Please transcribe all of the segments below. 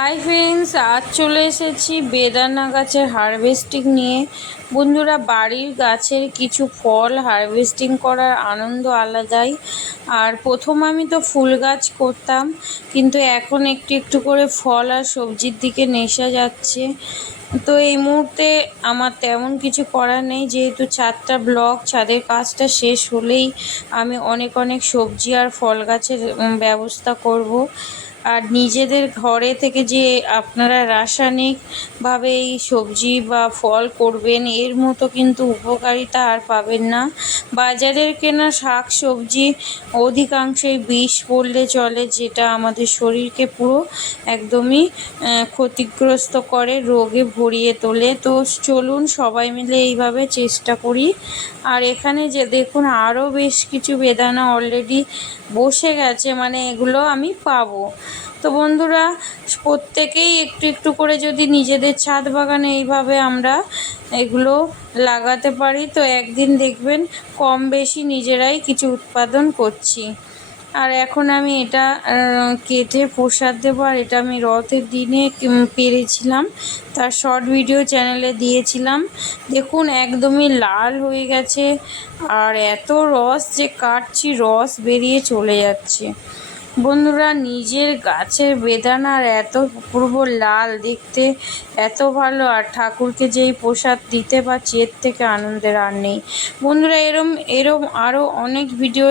Hi friends আজ চলে এসেছি বেদানা গাছের হারভেস্টিং নিয়ে। বন্ধুরা, বাড়ির গাছের কিছু ফল হারভেস্টিং করার আনন্দ আলাদাই। আর প্রথম আমি তো ফুল গাছ করতাম, কিন্তু এখন একটু একটু করে ফল আর সবজির দিকে নেশা যাচ্ছে। তো এই মুহূর্তে আমার তেমন কিছু করার নেই, যেহেতু চারটা ব্লক ছাদের কাজটা শেষ হলেই আমি অনেক অনেক সবজি আর ফল গাছের ব্যবস্থা করব। আর নিজেদের ঘরে থেকে যে আপনারা রাসায়নিকভাবে এই সবজি বা ফল করবেন, এর মতো কিন্তু উপকারিতা আর পাবেন না। বাজারের কেনা শাক সবজি অধিকাংশই বিষ পড়লে চলে, যেটা আমাদের শরীরকে পুরো একদমই ক্ষতিগ্রস্ত করে, রোগে ভরিয়ে তোলে। তো চলুন সবাই মিলে এইভাবে চেষ্টা করি। আর এখানে যে দেখুন আরও বেশ কিছু বেদানা অলরেডি বসে গেছে মানে এগুলো আমি পাবো। তো বন্ধুরা, প্রত্যেকেই একটু একটু করে যদি নিজেদের ছাদ বাগানে এইভাবে আমরা এগুলো লাগাতে পারি, তো একদিন দেখবেন কম বেশি নিজেরাই কিছু উৎপাদন করছি। আর এখন আমি এটা কেটে প্রসাদ দেবো, আর এটা আমি রথের দিনে পেরেছিলাম। তার শর্ট ভিডিও চ্যানেলে দিয়েছিলাম। দেখুন, একদমই লাল হয়ে গেছে, আর এত রস যে কাটছি, রস বেরিয়ে চলে যাচ্ছে। বন্ধুরা, নিজের গাছের বেদানার এত পূর্ব লাল দেখতে এত ভালো, আর ঠাকুরকে যেই প্রসাদ দিতে পারছি এর থেকে আনন্দের আর নেই। বন্ধুরা, এরম এরম আরও অনেক ভিডিও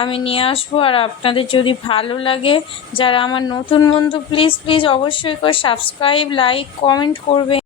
আমি নিয়ে আসব, আর আপনাদের যদি ভালো লাগে, যারা আমার নতুন বন্ধু প্লিজ প্লিজ অবশ্যই করে সাবস্ক্রাইব লাইক কমেন্ট করবে